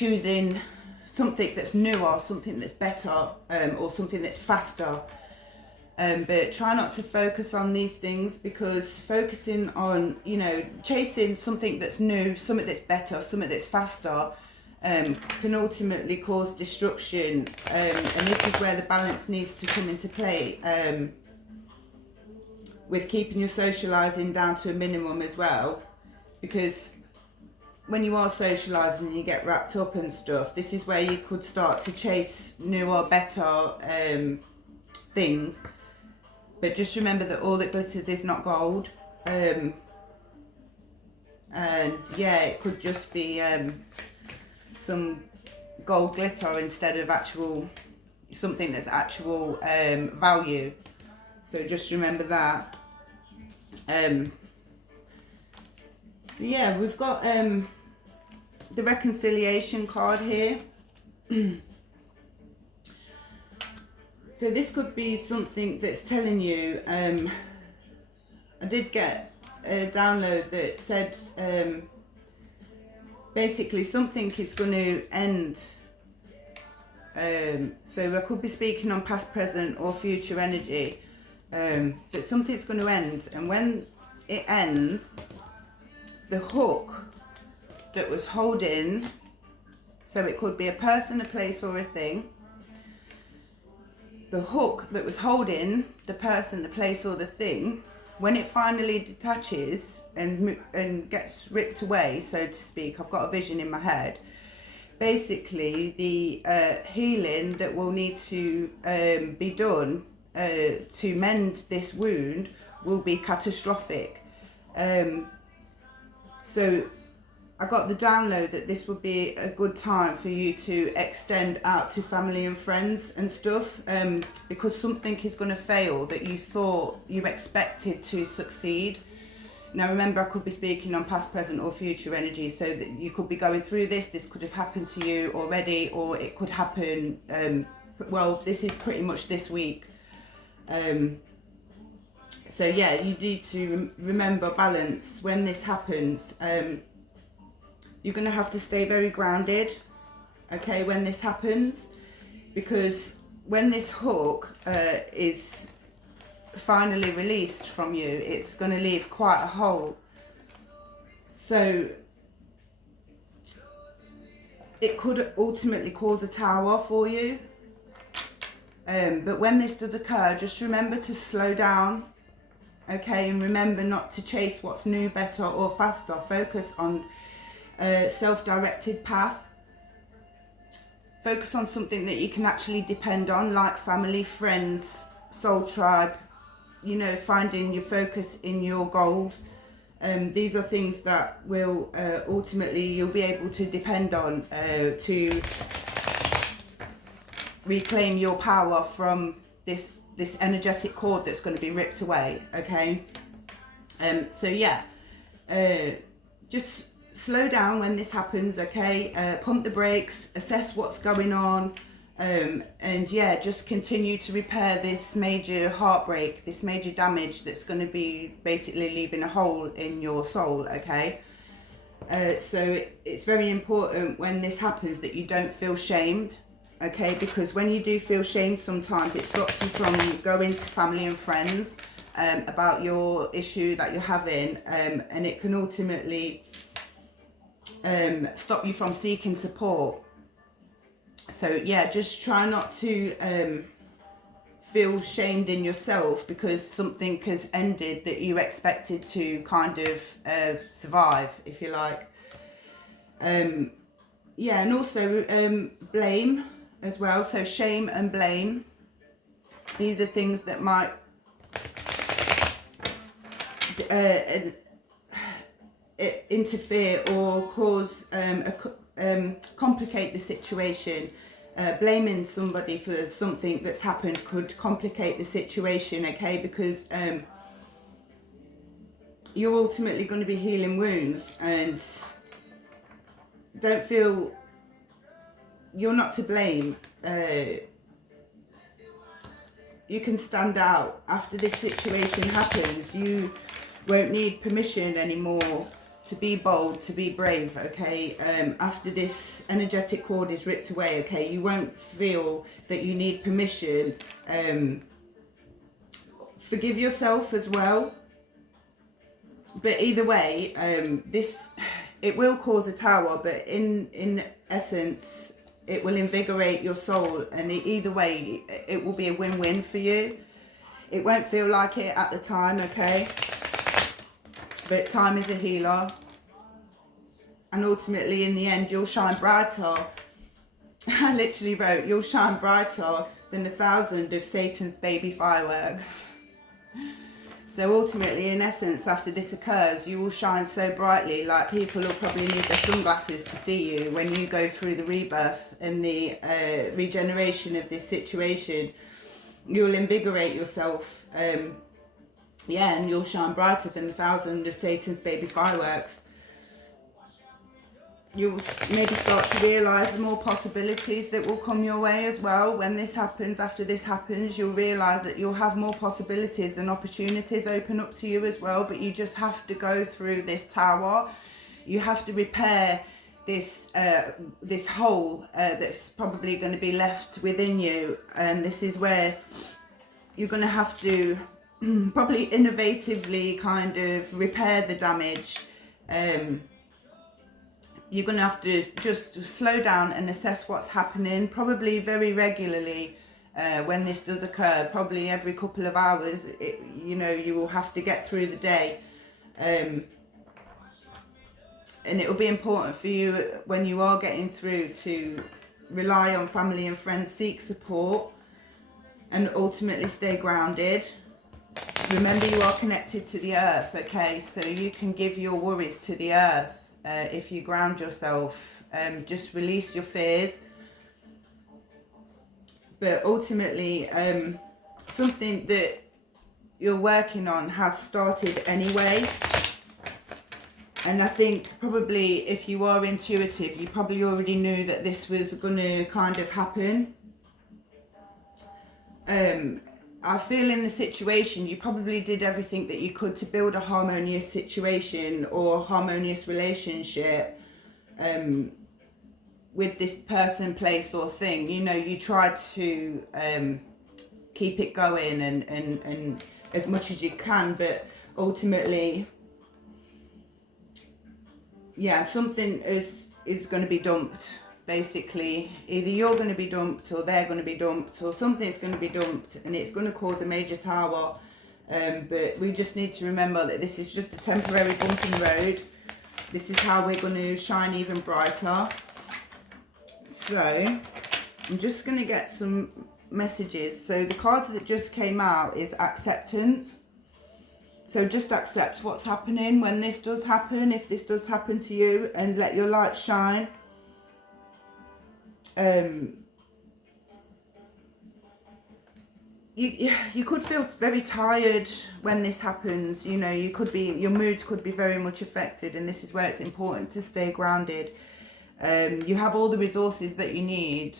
choosing something that's newer, something that's better, or something that's faster. But try not to focus on these things, because focusing on, you know, chasing something that's new, something that's better, something that's faster, can ultimately cause destruction. And this is where the balance needs to come into play, with keeping your socialising down to a minimum as well. Because when you are socialising and you get wrapped up and stuff, this is where you could start to chase newer, better things. But just remember that all that glitters is not gold. And yeah, it could just be some gold glitter instead of actual, something that's actual value. So just remember that. So yeah, we've got the reconciliation card here. So this could be something that's telling you, I did get a download that said basically something is going to end. So I could be speaking on past, present or future energy, that something's going to end, and when it ends, the hook that was holding, so it could be a person, a place or a thing, the hook that was holding the person, the place or the thing, when it finally detaches and gets ripped away, so to speak, I've got a vision in my head, basically the healing that will need to be done to mend this wound will be catastrophic. So I got the download that this would be a good time for you to extend out to family and friends and stuff, because something is going to fail that you thought you expected to succeed. Now remember, I could be speaking on past, present or future energy, so that you could be going through this could have happened to you already, or it could happen, well, this is pretty much this week. So yeah, you need to remember balance when this happens. You're going to have to stay very grounded, okay, when this happens, because when this hook is finally released from you, it's going to leave quite a hole. So it could ultimately cause a tower for you. But when this does occur, just remember to slow down, okay, and remember not to chase what's new, better or faster. Focus on self-directed path. Focus on something that you can actually depend on, like family, friends, soul tribe, you know, finding your focus in your goals. These are things that will ultimately you'll be able to depend on to reclaim your power from this energetic cord that's going to be ripped away, okay? So yeah, just slow down when this happens, okay? Pump the brakes, assess what's going on, and yeah, just continue to repair this major heartbreak, this major damage that's going to be basically leaving a hole in your soul, okay? So it's very important when this happens that you don't feel shamed, okay? Because when you do feel shamed, sometimes it stops you from going to family and friends about your issue that you're having, and it can ultimately stop you from seeking support. So yeah, just try not to feel shamed in yourself because something has ended that you expected to kind of survive, if you like. Yeah, and also blame as well. So shame and blame, these are things that might interfere or cause complicate the situation. Blaming somebody for something that's happened could complicate the situation, okay? Because you're ultimately going to be healing wounds, and don't feel you're not to blame. You can stand out after this situation happens. You won't need permission anymore to be bold, to be brave, okay? After this energetic cord is ripped away, okay, you won't feel that you need permission. Forgive yourself as well. But either way, it will cause a tower, but in essence, it will invigorate your soul, and either way, it will be a win-win for you. It won't feel like it at the time, okay? But time is a healer. And ultimately, in the end, you'll shine brighter. I literally wrote, you'll shine brighter than 1,000 of Satan's baby fireworks. So ultimately, in essence, after this occurs, you will shine so brightly, like people will probably need their sunglasses to see you when you go through the rebirth and the regeneration of this situation. You'll invigorate yourself, yeah, and you'll shine brighter than 1,000 of Satan's baby fireworks. You'll maybe start to realise the more possibilities that will come your way as well. When this happens, after this happens, you'll realise that you'll have more possibilities and opportunities open up to you as well. But you just have to go through this tower. You have to repair this this hole that's probably going to be left within you. And this is where you're going to have to probably innovatively kind of repair the damage. You're going to have to just slow down and assess what's happening, probably very regularly when this does occur, probably every couple of hours. You know, you will have to get through the day. And it will be important for you when you are getting through to rely on family and friends, seek support, and ultimately stay grounded. Remember, you are connected to the earth, okay? So you can give your worries to the earth. If you ground yourself, just release your fears. But ultimately, something that you're working on has started anyway. And I think probably if you are intuitive, you probably already knew that this was going to kind of happen. I feel in the situation, you probably did everything that you could to build a harmonious situation or harmonious relationship with this person, place or thing. You know, you tried to keep it going and as much as you can, but ultimately, yeah, something is going to be dumped. Basically, either you're going to be dumped or they're going to be dumped or something's going to be dumped, and it's going to cause a major tower. But we just need to remember that this is just a temporary bump in the road. This is how we're going to shine even brighter. So I'm just going to get some messages. So the cards that just came out is acceptance. So just accept what's happening when this does happen, if this does happen to you, and let your light shine. You could feel very tired when this happens. You know, you could be, your mood could be very much affected, and this is where it's important to stay grounded. You have all the resources that you need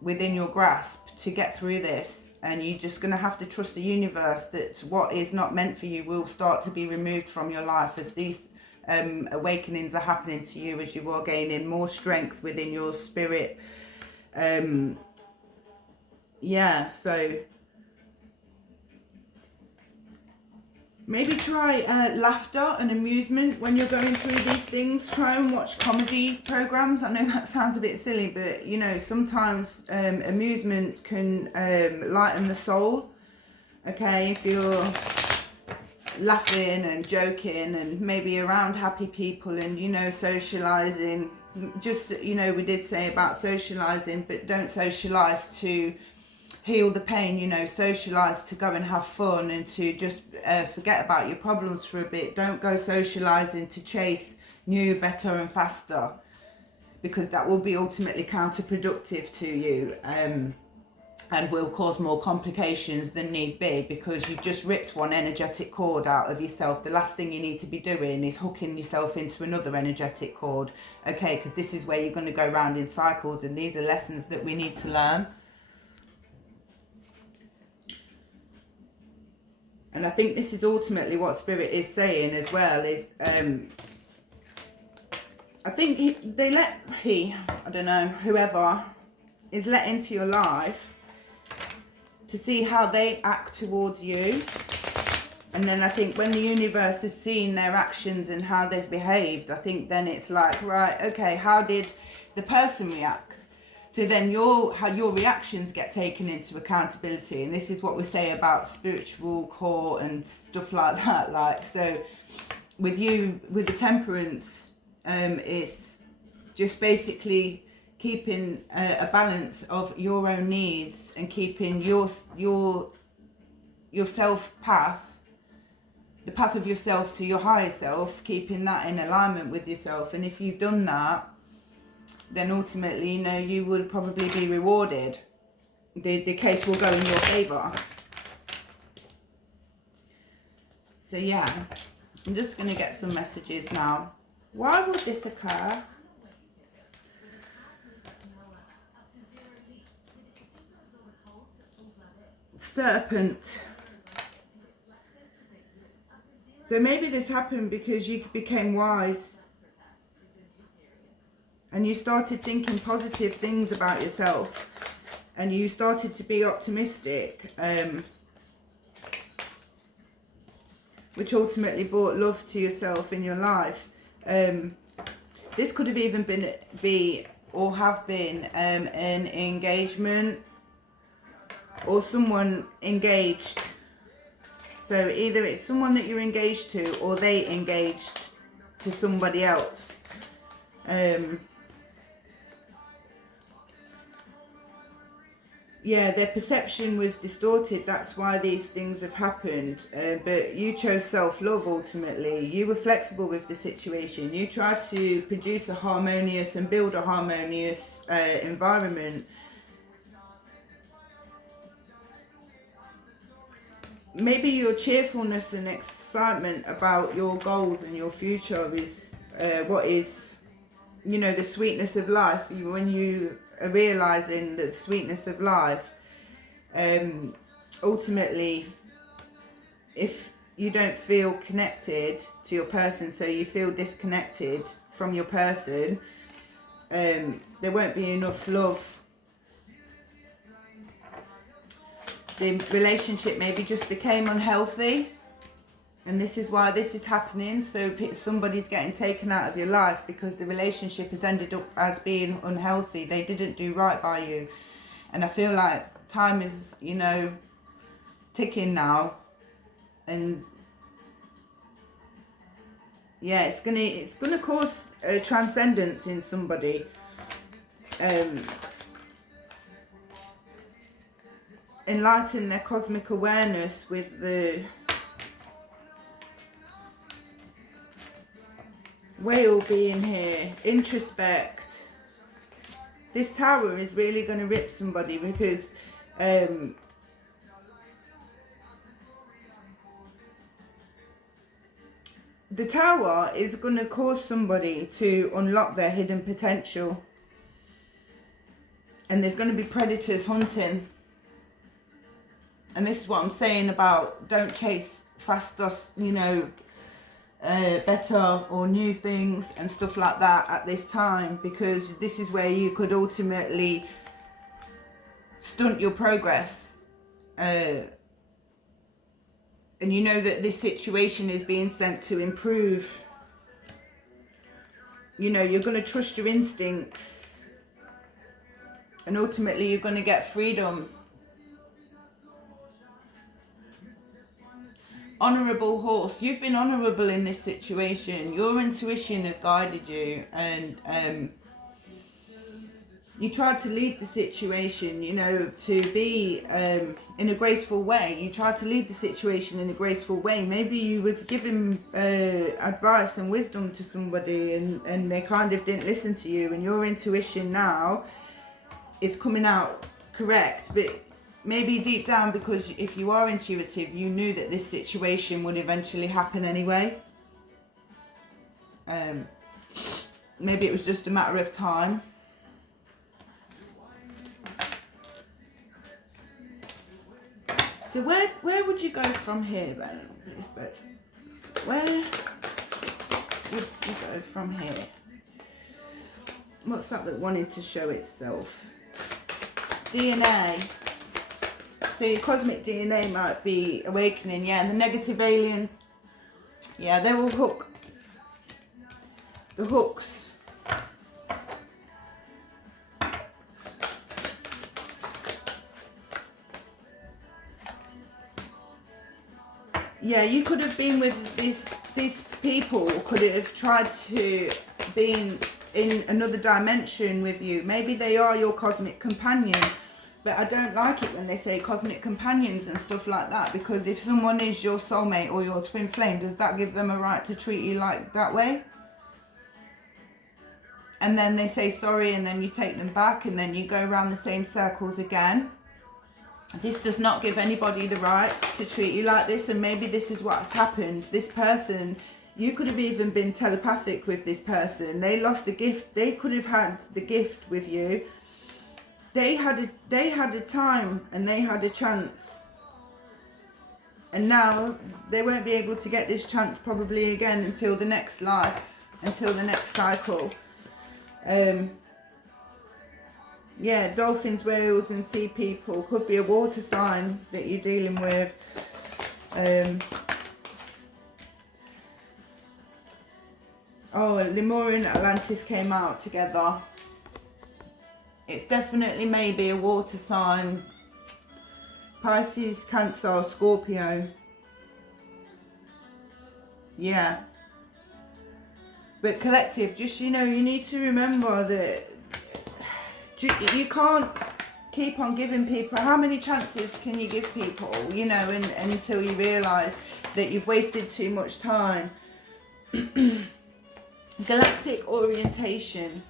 within your grasp to get through this, and you're just going to have to trust the universe that what is not meant for you will start to be removed from your life as these awakenings are happening to you, as you are gaining more strength within your spirit. Yeah, so maybe try laughter and amusement when you're going through these things. Try and watch comedy programs. I know that sounds a bit silly, but you know, sometimes amusement can lighten the soul. Okay, if you're laughing and joking and maybe around happy people and, you know, socializing, just, you know, we did say about socializing, but don't socialize to heal the pain. You know, socialize to go and have fun and to just forget about your problems for a bit. Don't go socializing to chase new, better and faster, because that will be ultimately counterproductive to you. And will cause more complications than need be, because you've just ripped one energetic cord out of yourself. The last thing you need to be doing is hooking yourself into another energetic cord, okay? Because this is where you're going to go round in cycles, and these are lessons that we need to learn. And And I think this is ultimately what Spirit is saying as well, is I think I don't know, whoever is let into your life to see how they act towards you. And then I think when the universe has seen their actions and how they've behaved, I think then it's like, right, okay, how did the person react? So then how your reactions get taken into accountability. And this is what we say about spiritual core and stuff like that. Like, so with you, with the temperance, it's just basically keeping a balance of your own needs and keeping your self path, the path of yourself to your higher self, keeping that in alignment with yourself. And if you've done that, then ultimately, you know, you will probably be rewarded. The case will go in your favour. So yeah, I'm just going to get some messages now. Why would this occur? Serpent. So maybe this happened because you became wise and you started thinking positive things about yourself and you started to be optimistic, which ultimately brought love to yourself in your life. This could have even been an engagement or someone engaged. So either it's someone that you're engaged to or they engaged to somebody else. Yeah, their perception was distorted. That's why these things have happened. But you chose self-love ultimately. You were flexible with the situation. You tried to produce a harmonious and build a harmonious environment. Maybe your cheerfulness and excitement about your goals and your future is what is, you know, the sweetness of life. When you are realising the sweetness of life, ultimately, if you don't feel connected to your person, so you feel disconnected from your person, there won't be enough love. The relationship maybe just became unhealthy, and this is why this is happening. So somebody's getting taken out of your life because the relationship has ended up as being unhealthy. They didn't do right by you, and I feel like time is, you know, ticking now, and yeah, it's gonna cause a transcendence in somebody. Enlighten their cosmic awareness with the whale being here. Introspect. This tower is really going to rip somebody because the tower is going to cause somebody to unlock their hidden potential, and there's going to be predators hunting. And this is what I'm saying about don't chase faster, you know, better or new things and stuff like that at this time, because this is where you could ultimately stunt your progress. And you know that this situation is being sent to improve. You know, you're going to trust your instincts, and ultimately you're going to get freedom. Honourable horse. You've been honourable in this situation. Your intuition has guided you, and you tried to lead the situation, you know, to be in a graceful way. You tried to lead the situation in a graceful way. Maybe you was giving advice and wisdom to somebody, and they kind of didn't listen to you, and your intuition now is coming out correct. But maybe deep down, because if you are intuitive, you knew that this situation would eventually happen anyway. Maybe it was just a matter of time. So where would you go from here then, Lisbeth? Where would you go from here? What's that wanted to show itself? DNA. So your cosmic DNA might be awakening, yeah. And the negative aliens, yeah, they will hook. The hooks. Yeah, you could have been with these people, could have tried to be in another dimension with you. Maybe they are your cosmic companion, but I don't like it when they say cosmic companions and stuff like that, because if someone is your soulmate or your twin flame, does that give them a right to treat you like that way? And then they say sorry, and then you take them back, and then you go around the same circles again. This does not give anybody the rights to treat you like this, and maybe this is what's happened. This person, you could have even been telepathic with this person. They lost the gift. They could have had the gift with you. They had a time and they had a chance, and now they won't be able to get this chance probably again until the next life, until the next cycle. Yeah, dolphins, whales and sea people. Could be a water sign that you're dealing with. Oh, Lemurian Atlantis came out together. It's definitely maybe a water sign. Pisces, Cancer, Scorpio. Yeah. But collective, just, you know, you need to remember that you can't keep on giving people. How many chances can you give people, you know, and until you realise that you've wasted too much time. Galactic orientation.